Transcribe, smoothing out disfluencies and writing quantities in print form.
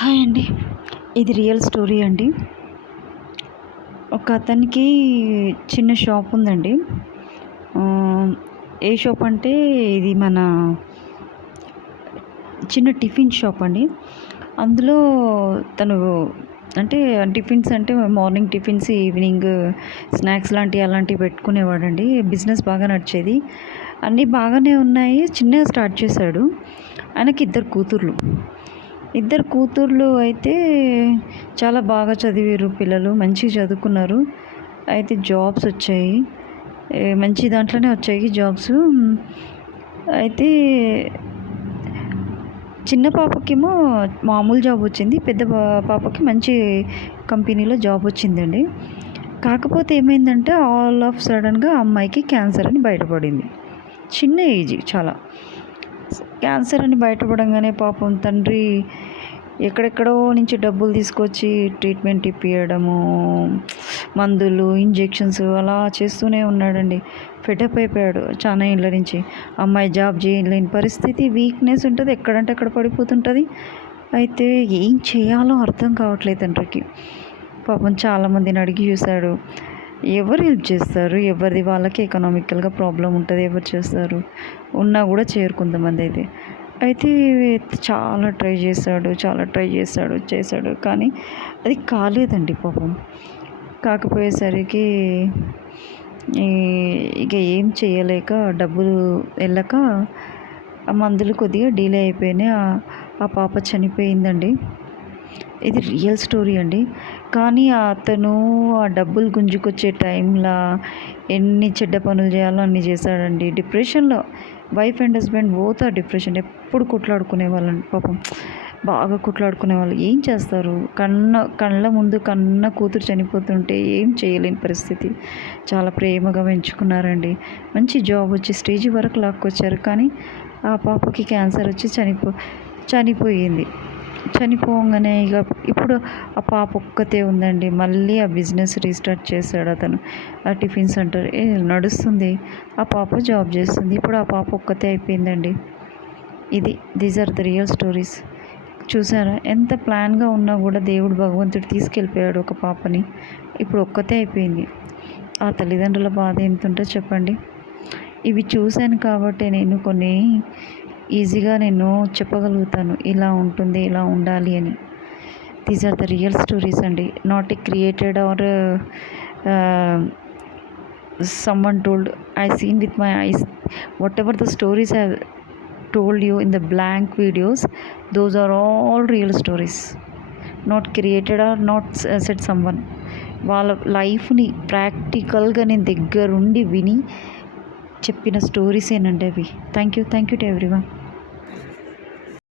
Hi అండి. ఇది real story అండి. ఒక అతనికి చిన్న షాప్ ఉందండి. ఏ షాప్ అంటే ఇది మన చిన్న టిఫిన్ షాప్ అండి. అందులో తను అంటే టిఫిన్స్ అంటే మార్నింగ్ టిఫిన్స్, ఈవినింగ్ స్నాక్స్ అలాంటివి పెట్టుకునేవాడండి. బిజినెస్ బాగా నడిచేది. అన్నీ బాగానే ఉన్నాయి. చిన్నగా స్టార్ట్ చేశాడు. ఆయనకి ఇద్దరు కూతుర్లు అయితే చాలా బాగా చదివారు. పిల్లలు మంచిగా చదువుకున్నారు. అయితే జాబ్స్ వచ్చాయి. మంచి దాంట్లోనే వచ్చాయి జాబ్స్. అయితే చిన్న పాపకేమో మామూలు జాబ్ వచ్చింది. పెద్ద పాపకి మంచి కంపెనీలో జాబ్ వచ్చిందండి. కాకపోతే ఏమైందంటే ఆల్ ఆఫ్ సడన్గా అమ్మాయికి క్యాన్సర్ అని బయటపడింది. చిన్న ఏజ్ చాలా. క్యాన్సర్ అని బయటపడంగానే పాపం తండ్రి ఎక్కడెక్కడో నుంచి డబ్బులు తీసుకొచ్చి ట్రీట్మెంట్ ఇప్పించడము, మందులు, ఇంజెక్షన్స్ అలా చేస్తూనే ఉన్నాడండి. ఫెడప్ అయిపోయాడు చాలా ఏళ్ళ నుంచి. అమ్మాయి జాబ్ చేయలేని పరిస్థితి, వీక్నెస్ ఉంటుంది, ఎక్కడంటే అక్కడ పడిపోతుంటుంది. అయితే ఏం చేయాలో అర్థం కావట్లేదు తండ్రికి. పాపం చాలామందిని అడిగి చూశాడు. ఎవరు హెల్ప్ చేస్తారు? ఎవరిది వాళ్ళకి ఎకనామికల్గా ప్రాబ్లం ఉంటుంది, ఎవరు చేస్తారు? ఉన్నా కూడా చేయరు కొంతమంది అయితే చాలా ట్రై చేశాడు కానీ అది కాలేదండి పాపం. కాకపోయేసరికి ఇక ఏం చేయలేక డబ్బులు వెళ్ళక ఆ మందులు కొద్దిగా డిలే అయిపోయినాయి. ఆ పాప చనిపోయిందండి. ఇది రియల్ స్టోరీ అండి. కానీ అతను ఆ డబ్బులు గుంజుకొచ్చే టైంలో ఎన్ని చెడ్డ పనులు చేయాలో అన్నీ చేశాడండి. డిప్రెషన్లో వైఫ్ అండ్ హస్బెండ్ బోత్ ఆ డిప్రెషన్. ఎప్పుడు కొట్లాడుకునే వాళ్ళండి పాపం. బాగా కొట్లాడుకునేవాళ్ళు. ఏం చేస్తారు? కళ్ళ ముందు కన్న కూతురు చనిపోతుంటే ఏం చేయలేని పరిస్థితి. చాలా ప్రేమగా పెంచుకున్నారండి. మంచి జాబ్ వచ్చి స్టేజ్ వరకు లాక్కొచ్చారు. కానీ ఆ పాపకి క్యాన్సర్ వచ్చి చనిపోయింది. చనిపోగానే ఇప్పుడు ఆ పాప ఒక్కతే ఉందండి. మళ్ళీ ఆ బిజినెస్ రీస్టార్ట్ చేశాడు అతను. ఆ టిఫిన్ సెంటర్ నడుస్తుంది. ఆ పాప జాబ్ చేస్తుంది. ఇప్పుడు ఆ పాప ఒక్కతే అయిపోయిందండి. These are the real stories. చూసారా? ఎంత ప్లాన్గా ఉన్నా కూడా దేవుడు భగవంతుడు తీసుకెళ్ళిపోయాడు ఒక పాపని. ఇప్పుడు ఒక్కతే అయిపోయింది. ఆ తల్లిదండ్రుల బాధ ఎంత ఉంటుందో చెప్పండి. ఇవి చూశాను కాబట్టి నేను కొన్ని ఈజీగా నేను చెప్పగలుగుతాను. ఇలా ఉంటుంది, ఇలా ఉండాలి అని. These are the real stories అండి. Not a created or someone told. I seen with my eyes. Whatever the stories I have told you in the blank videos, those are all real stories, not created or not said someone. వాళ్ళ లైఫ్ని ప్రాక్టికల్గా నేను దగ్గరుండి విని చెప్పిన స్టోరీసేనండి అవి. Thank you to everyone.